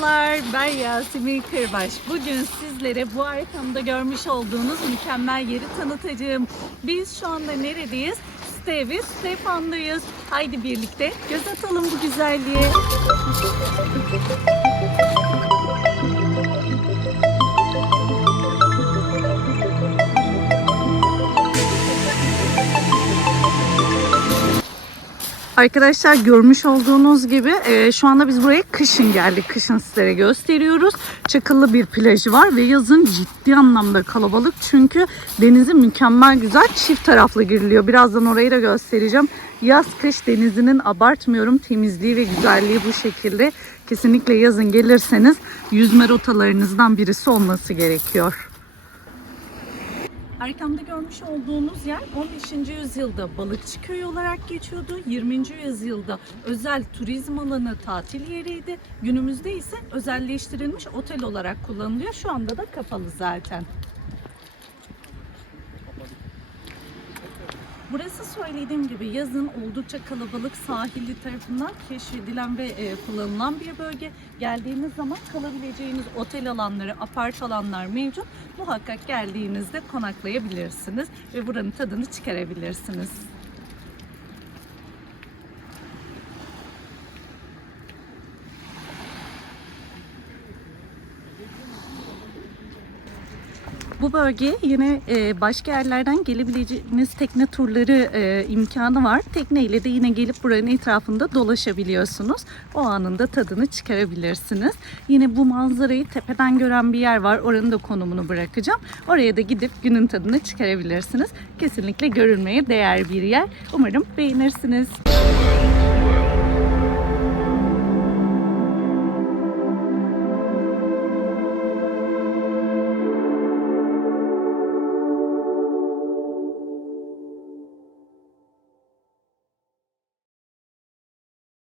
Merhabalar. Ben Yasemin Kırbaş. Bugün sizlere bu arkamda görmüş olduğunuz mükemmel yeri tanıtacağım. Biz şu anda neredeyiz? Stevi Stefan'dayız. Haydi birlikte göz atalım bu güzelliğe. Arkadaşlar görmüş olduğunuz gibi e, şu anda biz buraya kışın geldik. Kışın sizlere gösteriyoruz. Çakıllı bir plajı var ve yazın ciddi anlamda kalabalık. Çünkü denizi mükemmel güzel çift taraflı giriliyor. Birazdan orayı da göstereceğim. Yaz kış denizinin abartmıyorum temizliği ve güzelliği bu şekilde. Kesinlikle yazın gelirseniz yüzme rotalarınızdan birisi olması gerekiyor. Arkamda görmüş olduğunuz yer 15. yüzyılda balıkçı köyü olarak geçiyordu. 20. yüzyılda özel turizm alanı tatil yeriydi. Günümüzde ise özelleştirilmiş otel olarak kullanılıyor. Şu anda da kapalı zaten. Burası söylediğim gibi yazın oldukça kalabalık sahilli tarafından keşfedilen ve e, kullanılan bir bölge. Geldiğiniz zaman kalabileceğiniz otel alanları, apart alanlar mevcut. Muhakkak geldiğinizde konaklayabilirsiniz ve buranın tadını çıkarabilirsiniz. Bu bölgeye yine e, başka yerlerden gelebileceğiniz tekne turları e, imkanı var. Tekne ile de yine gelip buranın etrafında dolaşabiliyorsunuz. O anın da tadını çıkarabilirsiniz. Yine bu manzarayı tepeden gören bir yer var. Oranın da konumunu bırakacağım. Oraya da gidip günün tadını çıkarabilirsiniz. Kesinlikle görülmeye değer bir yer. Umarım beğenirsiniz.